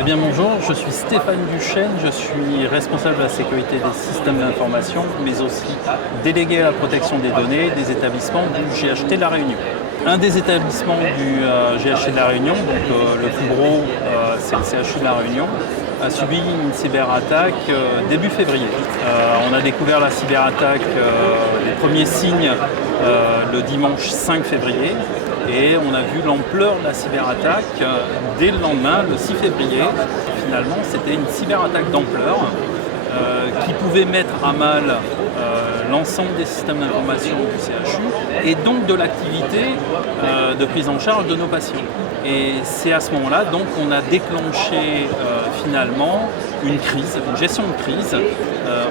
Eh bien bonjour, je suis Stéphane Duchesne, je suis responsable de la sécurité des systèmes d'information, mais aussi délégué à la protection des données des établissements du GHT de La Réunion. Un des établissements du GHT de La Réunion, donc le plus gros, c'est le CHU de La Réunion, a subi une cyberattaque début février. On a découvert la cyberattaque, les premiers signes, le dimanche 5 février. Et on a vu l'ampleur de la cyberattaque dès le lendemain, le 6 février. Finalement, c'était une cyberattaque d'ampleur qui pouvait mettre à mal l'ensemble des systèmes d'information du CHU et donc de l'activité de prise en charge de nos patients. Et c'est à ce moment-là donc qu'on a déclenché finalement une crise, une gestion de crise.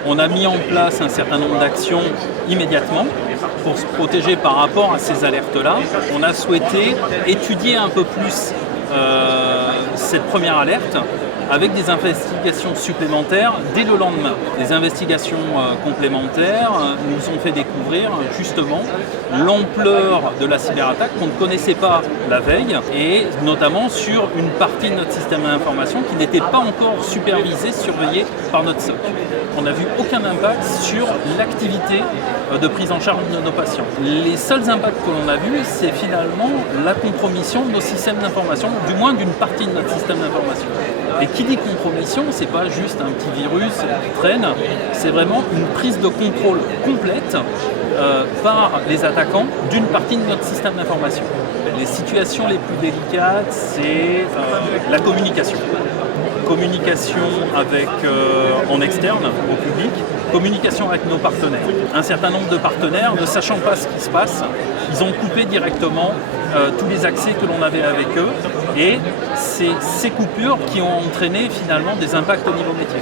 On a mis en place un certain nombre d'actions immédiatement pour se protéger par rapport à ces alertes-là. On a souhaité étudier un peu plus cette première alerte avec des investigations supplémentaires dès le lendemain. Des investigations complémentaires nous ont fait découvrir justement l'ampleur de la cyberattaque qu'on ne connaissait pas la veille et notamment sur une partie de notre système d'information qui n'était pas encore supervisée, surveillée par notre SOC. On n'a vu aucun impact sur l'activité de prise en charge de nos patients. Les seuls impacts que l'on a vus, c'est finalement la compromission de nos systèmes d'information, du moins d'une partie de notre système d'information. Et qui dit compromission, c'est pas juste un petit virus qui traîne, c'est vraiment une prise de contrôle complète par les attaquants d'une partie de notre système d'information. Les situations les plus délicates, c'est la communication. Communication avec, en externe, au public, communication avec nos partenaires. Un certain nombre de partenaires, ne sachant pas ce qui se passe, ils ont coupé directement tous les accès que l'on avait avec eux et c'est ces coupures qui ont entraîné finalement des impacts au niveau métier.